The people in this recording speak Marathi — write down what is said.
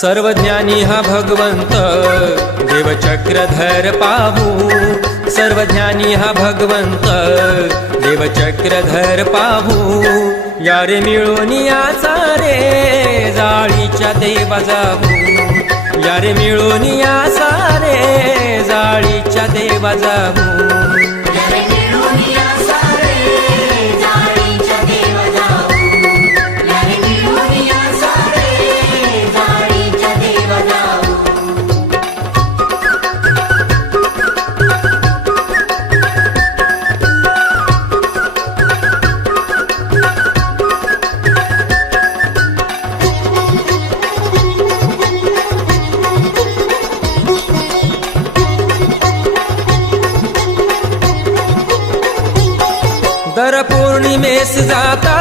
सर्वज्ञानी हा भगवंत. देवचक्रधर पाहू. सर्वज्ञानी हा भगवंत. देवचक्रधर पाहू. यारे मिळून याचा रे जाळीच्या देवा जाऊ. यारे मिळून याचा रे जाळीच्या देवा जाऊ. उधर पूर्णिमेश जाता